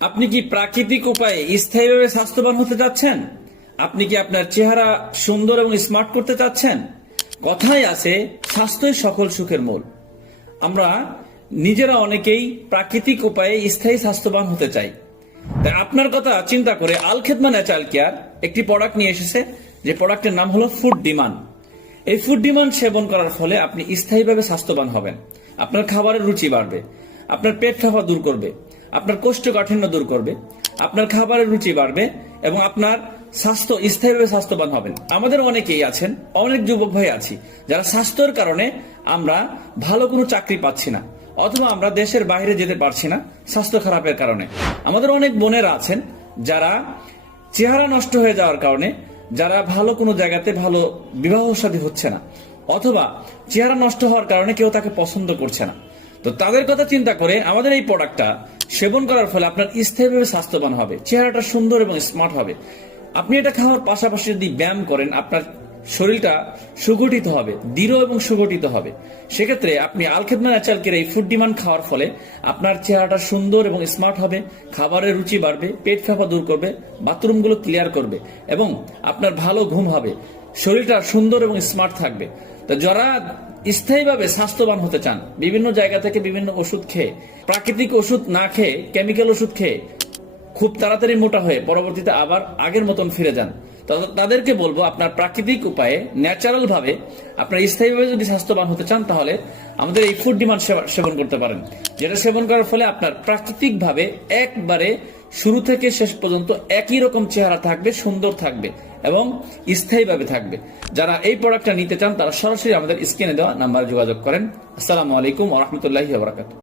আপনি কি প্রাকৃতিক উপায়ে স্থায়ীভাবে স্বাস্থ্যবান হতে চাচ্ছেন? আপনি কি আপনার চেহারা সুন্দর এবং স্মার্ট করতে চাচ্ছেন? কথাই আছে, স্বাস্থ্যই সকল সুখের মূল। আমরা নিজেরা অনেকেই প্রাকৃতিক উপায়ে স্থায়ী স্বাস্থ্যবান হতে চাই। তাই আপনার কথা চিন্তা করে আল খেদমা ন্যাচারাল কেয়ার একটি প্রোডাক্ট নিয়ে এসেছে, যে প্রোডাক্টের নাম হলো ফুড ডিমান্ড। এই ফুড ডিমান্ড সেবন করার ফলে আপনি স্থায়ীভাবে স্বাস্থ্যবান হবেন। আপনার খাবারের রুচি বাড়বে, আপনার পেট ফাঁপা দূর করবে, আপনার কোষ্ঠকাঠিন্য দূর করবে, আপনার খাবারের রুচি বাড়বে এবং আপনার স্বাস্থ্য স্থায়ীভাবে স্বাস্থ্যবান হবেন। আমাদের অনেকেই আছেন, অনেক যুবক ভাই আছি যারা স্বাস্থ্যের কারণে আমরা ভালো কোনো চাকরি পাচ্ছি না, অথবা আমরা দেশের বাইরে যেতে পারছি না স্বাস্থ্য খারাপের কারণে। আমাদের অনেক বোনেরা আছেন যারা চেহারা নষ্ট হয়ে যাওয়ার কারণে, যারা ভালো কোনো জায়গাতে ভালো বিবাহ শাদী হচ্ছে না, অথবা চেহারা নষ্ট হওয়ার কারণে কেউ তাকে পছন্দ করছে না। তো তাদের কথা চিন্তা করে আমাদের এই প্রোডাক্টটা সেবন করার ফলে আপনার স্থায়ীভাবে স্বাস্থ্যবান হবে, চেহারাটা সুন্দর এবং স্মার্ট হবে। আপনি এটা খাওয়ার পাশাপাশি যদি ব্যায়াম করেন, আপনার শরীরটা সুগঠিত হবে, দৃঢ় এবং সুগঠিত হবে। সেক্ষেত্রে আপনি আল খেদমা ন্যাচারাল কেয়ার এই ফুড ডিমান্ড খাওয়ার ফলে আপনার চেহারাটা সুন্দর এবং স্মার্ট হবে, খাবারের রুচি বাড়বে, পেট ফাঁপা দূর করবে, বাথরুমগুলো ক্লিয়ার করবে এবং আপনার ভালো ঘুম হবে, শরীরটা সুন্দর এবং স্মার্ট থাকবে। তো যারা স্থায়ীভাবে স্বাস্থ্যবান হতে চান, বিভিন্ন জায়গা থেকে বিভিন্ন ওষুধ খেয়ে, প্রাকৃতিক ওষুধ না খেয়ে কেমিক্যাল ওষুধ খেয়ে খুব তাড়াতাড়ি মোটা হয়ে পরবর্তীতে আবার আগের মতন ফিরে যান, তাদেরকে বলবো আপনার প্রাকৃতিক উপায়ে ন্যাচারাল ভাবে আপনার স্থায়ীভাবে যদি স্বাস্থ্যবান হতে চান, তাহলে আমাদের এই ফুড ডিমান্ড সেবন করতে পারেন। যেটা সেবন করার ফলে আপনার প্রাকৃতিক ভাবে একবারে শুরু থেকে শেষ পর্যন্ত একই রকম চেহারা থাকবে, সুন্দর থাকবে এবং স্থায়ীভাবে থাকবে। যারা এই প্রোডাক্টটা নিতে চান তারা সরাসরি আমাদের স্ক্রিনে দেওয়া নাম্বারে যোগাযোগ করেন। আসসালামু আলাইকুম ওয়া রাহমাতুল্লাহি ওয়া বারাকাতুহু।